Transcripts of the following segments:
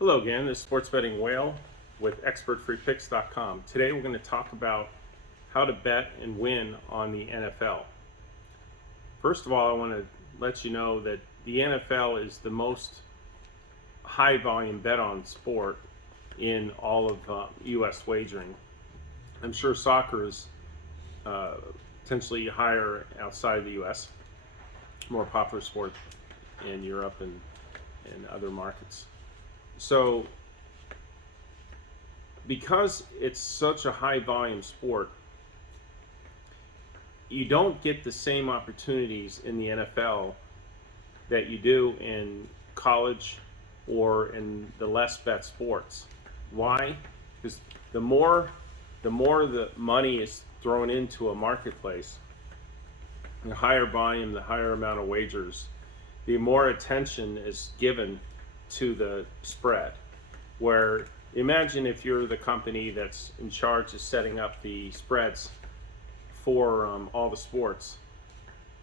Hello again, this is Sports Betting Whale with ExpertFreePicks.com. Today we're going to talk about how to bet and win on the NFL. First of all, I want to let you know that the NFL is the most high volume bet on sport in all of U.S. wagering. I'm sure soccer is potentially higher outside the U.S., more popular sport in Europe and other markets. So, because it's such a high volume sport, you don't get the same opportunities in the NFL that you do in college or in the less bet sports. Why? Because the more the money is thrown into a marketplace, the higher volume, the higher amount of wagers, the more attention is given to the spread. Where imagine if you're the company that's in charge of setting up the spreads for all the sports,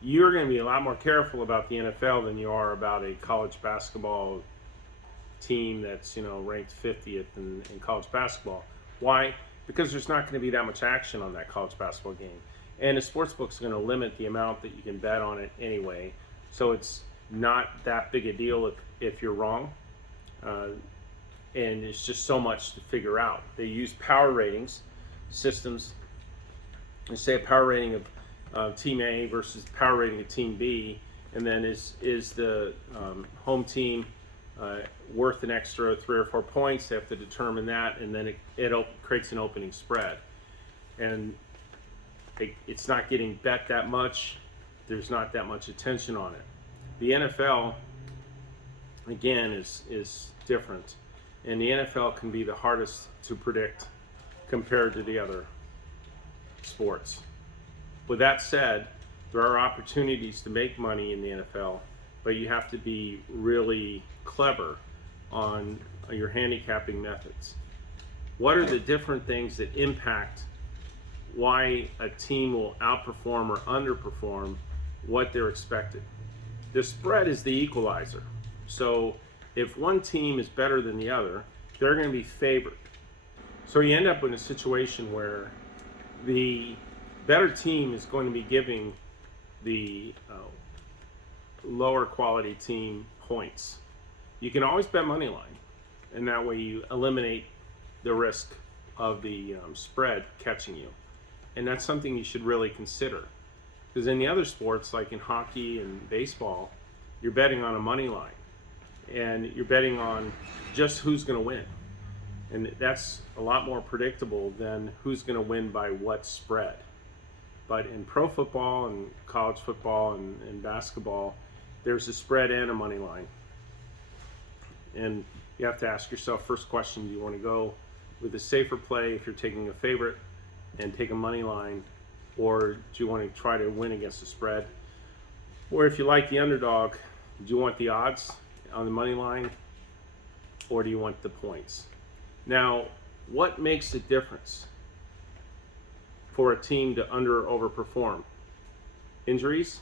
you're going to be a lot more careful about the NFL than you are about a college basketball team that's ranked 50th in college basketball. Why? Because there's not going to be that much action on that college basketball game, and the sportsbook's going to limit the amount that you can bet on it anyway. So it's not that big a deal if you're wrong, and it's just so much to figure out. They use power ratings systems. They say a power rating of team A versus power rating of team B, and then is the home team worth an extra 3 or 4 points? They have to determine that, and then it creates an opening spread, and it's not getting bet that much. There's not that much attention on it. The NFL, again, is different, and the NFL can be the hardest to predict compared to the other sports. With that said, there are opportunities to make money in the NFL, but you have to be really clever on your handicapping methods. What are the different things that impact why a team will outperform or underperform what they're expected? The spread is the equalizer. So if one team is better than the other, they're going to be favored. So you end up in a situation where the better team is going to be giving the lower quality team points. You can always bet money line, and that way you eliminate the risk of the spread catching you. And that's something you should really consider. Because in the other sports, like in hockey and baseball, you're betting on a money line, and you're betting on just who's going to win. And that's a lot more predictable than who's going to win by what spread. But in pro football and college football and basketball, there's a spread and a money line. And you have to ask yourself, first question, do you want to go with a safer play if you're taking a favorite and take a money line, or do you want to try to win against the spread? Or if you like the underdog, do you want the odds on the money line, or do you want the points? Now, what makes a difference for a team to under or overperform? Injuries,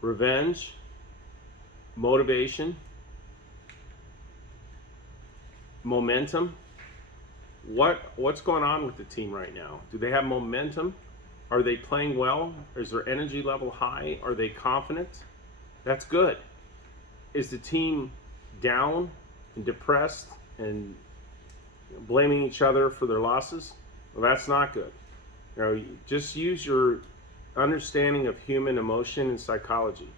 revenge, motivation, momentum. What's going on with the team right now? Do they have momentum? Are they playing well? Is their energy level high? Are they confident? That's good. Is the team down and depressed and blaming each other for their losses? Well, that's not good. Just use your understanding of human emotion and psychology.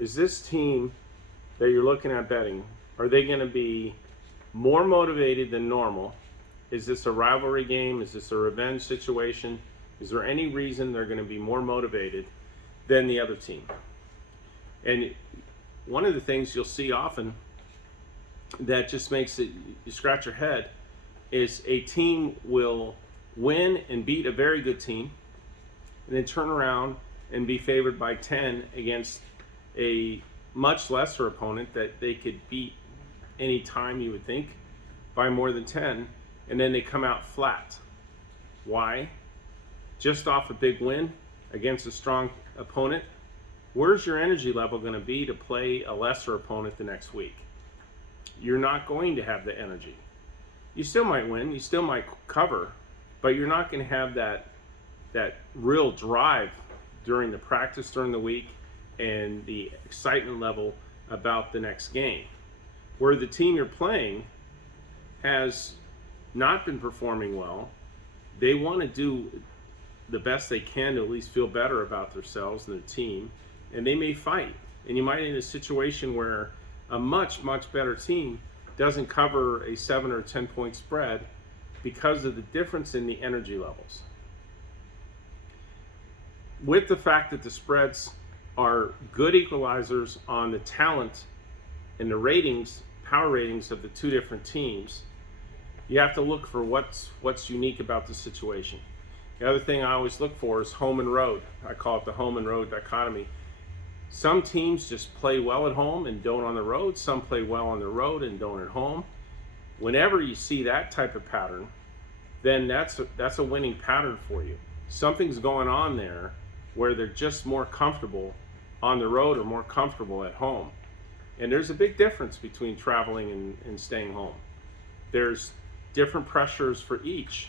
Is this team that you're looking at betting, are they going to be more motivated than normal? Is this a rivalry game? Is this a revenge situation? Is there any reason they're going to be more motivated than the other team? And one of the things you'll see often that just makes it, you scratch your head, is a team will win and beat a very good team, and then turn around and be favored by 10 against a much lesser opponent that they could beat any time, you would think, by more than 10, and then they come out flat. Why? Just off a big win against a strong opponent. Where's your energy level going to be to play a lesser opponent the next week? you're not going to have the energy. You still might win, you still might cover, but you're not going to have that real drive during the practice during the week and the excitement level about the next game. Where the team you're playing has not been performing well, they want to do the best they can to at least feel better about themselves and their team, and they may fight. And you might be in a situation where a much, much better team doesn't cover a 7 or 10 point spread because of the difference in the energy levels. With the fact that the spreads are good equalizers on the talent and the ratings, power ratings of the two different teams, you have to look for what's unique about the situation. The other thing I always look for is home and road. I call it the home and road dichotomy. Some teams just play well at home and don't on the road. Some play well on the road and don't at home. Whenever you see that type of pattern, then that's a winning pattern for you. Something's going on there where they're just more comfortable on the road or more comfortable at home. And there's a big difference between traveling and staying home. There's different pressures for each.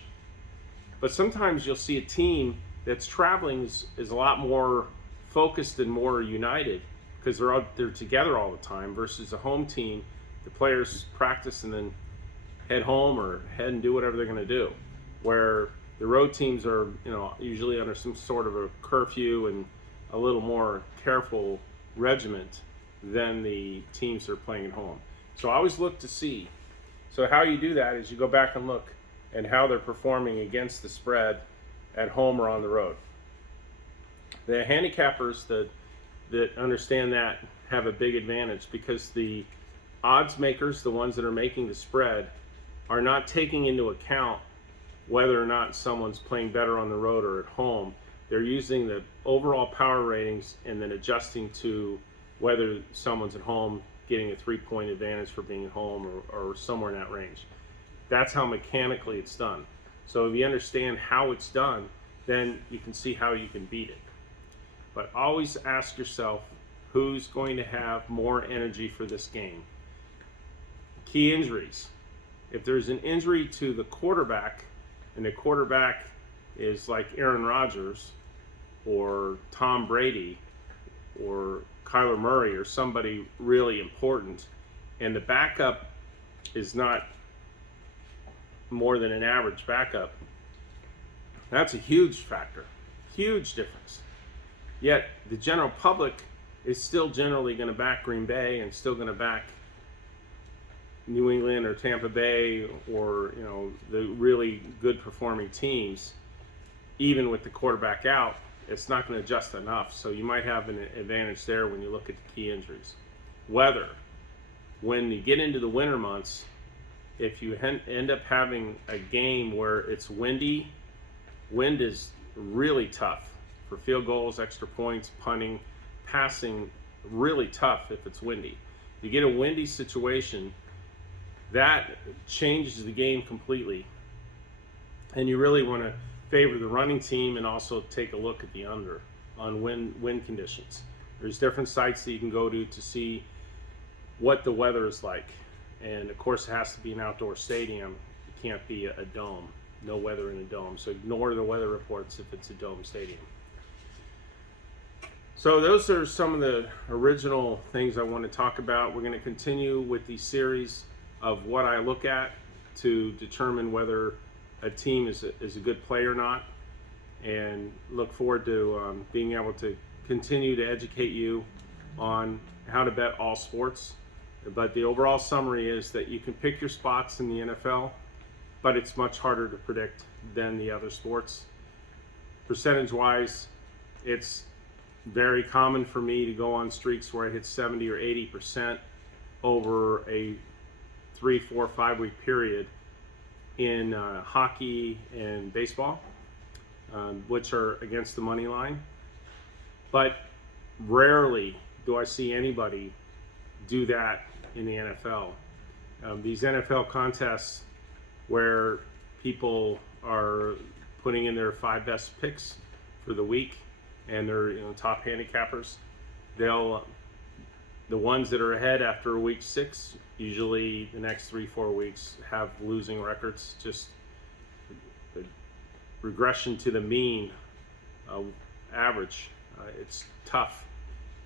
But sometimes you'll see a team that's traveling is a lot more focused and more united because they're together all the time, versus a home team, the players practice and then head home or head and do whatever they're going to do. Where the road teams are, usually under some sort of a curfew and a little more careful regiment than the teams that are playing at home. So I always look to see. So how you do that is you go back and look and how they're performing against the spread at home or on the road. The handicappers that understand that have a big advantage because the odds makers, the ones that are making the spread, are not taking into account whether or not someone's playing better on the road or at home. They're using the overall power ratings and then adjusting to whether someone's at home getting a 3-point advantage for being at home or somewhere in that range. That's how mechanically it's done. So if you understand how it's done, then you can see how you can beat it. But always ask yourself, who's going to have more energy for this game? Key injuries. If there's an injury to the quarterback, and the quarterback is like Aaron Rodgers or Tom Brady or Kyler Murray or somebody really important, and the backup is not more than an average backup, that's a huge factor, huge difference. Yet the general public is still generally going to back Green Bay and still going to back New England or Tampa Bay or the really good performing teams. Even with the quarterback out, it's not going to adjust enough. So you might have an advantage there when you look at the key injuries. Weather. When you get into the winter months, if you end up having a game where it's windy, wind is really tough for field goals, extra points, punting, passing, really tough if it's windy. You get a windy situation, that changes the game completely. And you really want to favor the running team and also take a look at the under on wind conditions. There's different sites that you can go to see what the weather is like. And of course it has to be an outdoor stadium. It can't be a dome. No weather in a dome. So ignore the weather reports if it's a dome stadium. So those are some of the original things I want to talk about. We're going to continue with the series of what I look at to determine whether a team is a good play or not, and look forward to being able to continue to educate you on how to bet all sports. But the overall summary is that you can pick your spots in the NFL, but it's much harder to predict than the other sports. Percentage-wise, it's very common for me to go on streaks where I hit 70 or 80% over a 3, 4, 5 week period in hockey and baseball, which are against the money line. But rarely do I see anybody do that in the NFL. These NFL contests where people are putting in their 5 best picks for the week and they're top handicappers, they'll the ones that are ahead after week 6, usually the next 3-4 weeks have losing records. Just a regression to the mean average. It's tough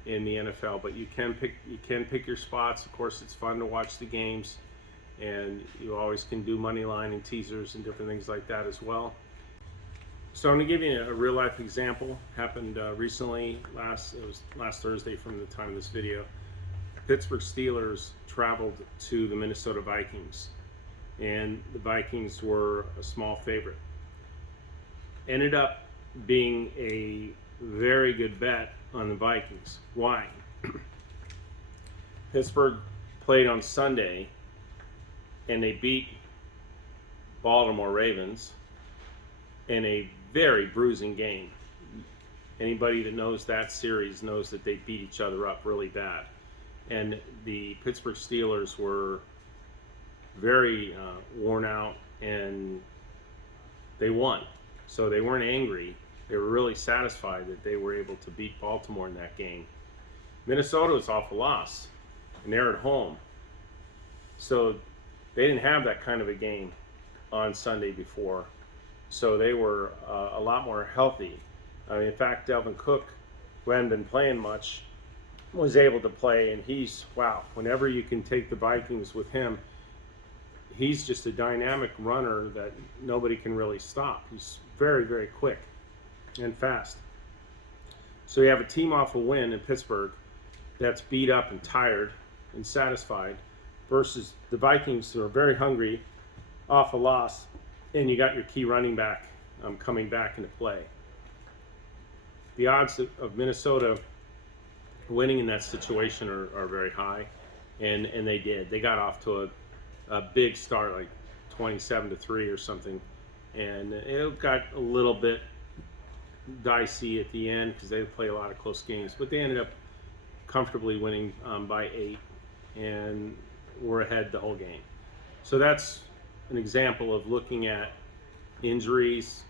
in the NFL, but you can pick your spots. Of course, it's fun to watch the games, and you always can do money line and teasers and different things like that as well. So I'm going to give you a real life example. Happened recently. It was last Thursday from the time of this video. Pittsburgh Steelers traveled to the Minnesota Vikings, and the Vikings were a small favorite. Ended up being a very good bet on the Vikings. Why? Pittsburgh played on Sunday, and they beat Baltimore Ravens in a very bruising game. Anybody that knows that series knows that they beat each other up really bad. And the Pittsburgh Steelers were very worn out, and they won. So they weren't angry. They were really satisfied that they were able to beat Baltimore in that game. Minnesota was off a loss, and they're at home. So they didn't have that kind of a game on Sunday before. So they were a lot more healthy. I mean, in fact, Delvin Cook, who hadn't been playing much, was able to play, and whenever you can take the Vikings with him, he's just a dynamic runner that nobody can really stop. He's very, very quick and fast. So you have a team off a win in Pittsburgh that's beat up and tired and satisfied, versus the Vikings who are very hungry off a loss, and you got your key running back coming back into play. The odds of Minnesota winning in that situation are very high, and they did. They got off to a big start, like 27-3 or something, and it got a little bit dicey at the end because they play a lot of close games, but they ended up comfortably winning by 8 and were ahead the whole game. So that's an example of looking at injuries,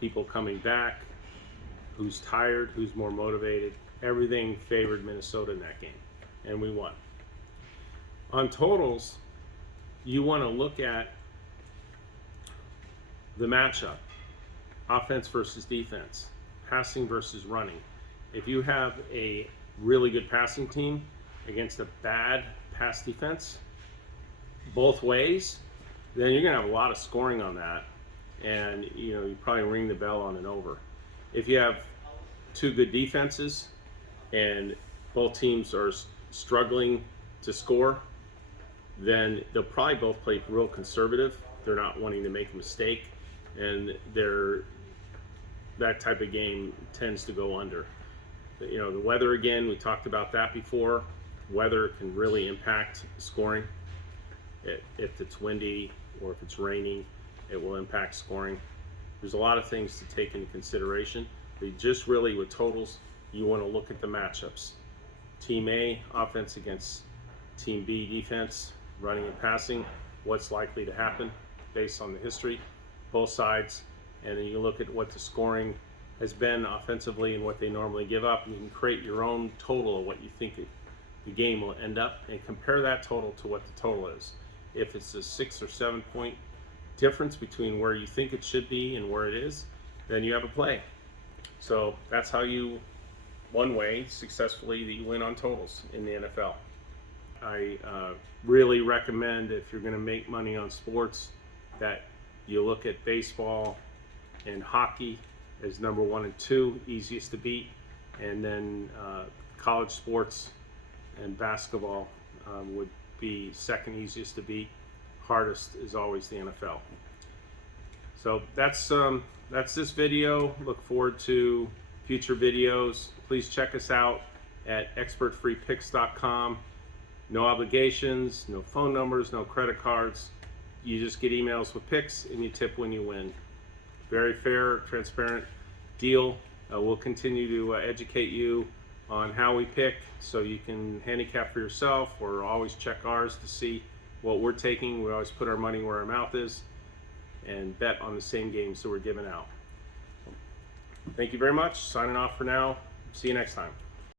people coming back, who's tired, who's more motivated. Everything favored Minnesota in that game, and we won. On totals, you want to look at the matchup, offense versus defense, passing versus running. If you have a really good passing team against a bad pass defense, both ways, then you're going to have a lot of scoring on that, and you probably ring the bell on an over. If you have two good defenses and both teams are struggling to score, then they'll probably both play real conservative. They're not wanting to make a mistake, and that type of game tends to go under. The weather, again, we talked about that before. Weather can really impact scoring. If it's windy or if it's raining, it will impact scoring. There's a lot of things to take into consideration. But just really with totals, you want to look at the matchups. Team A, offense against Team B, defense, running and passing, what's likely to happen based on the history, both sides, and then you look at what the scoring has been offensively and what they normally give up, and you can create your own total of what you think the game will end up, and compare that total to what the total is. If it's a 6 or 7 point difference between where you think it should be and where it is, then you have a play. So that's how one way successfully that you win on totals in the NFL. I really recommend, if you're going to make money on sports, that you look at baseball and hockey as number 1 and 2, easiest to beat, and then college sports and basketball would be second easiest to beat. Hardest is always the NFL. So that's this video. Look forward to future videos. Please check us out at expertfreepicks.com. No obligations, no phone numbers, no credit cards. You just get emails with picks and you tip when you win. Very fair, transparent deal. We'll continue to educate you on how we pick so you can handicap for yourself, or always check ours to see what we're taking. We always put our money where our mouth is and bet on the same games that we're giving out. Thank you very much. Signing off for now. See you next time.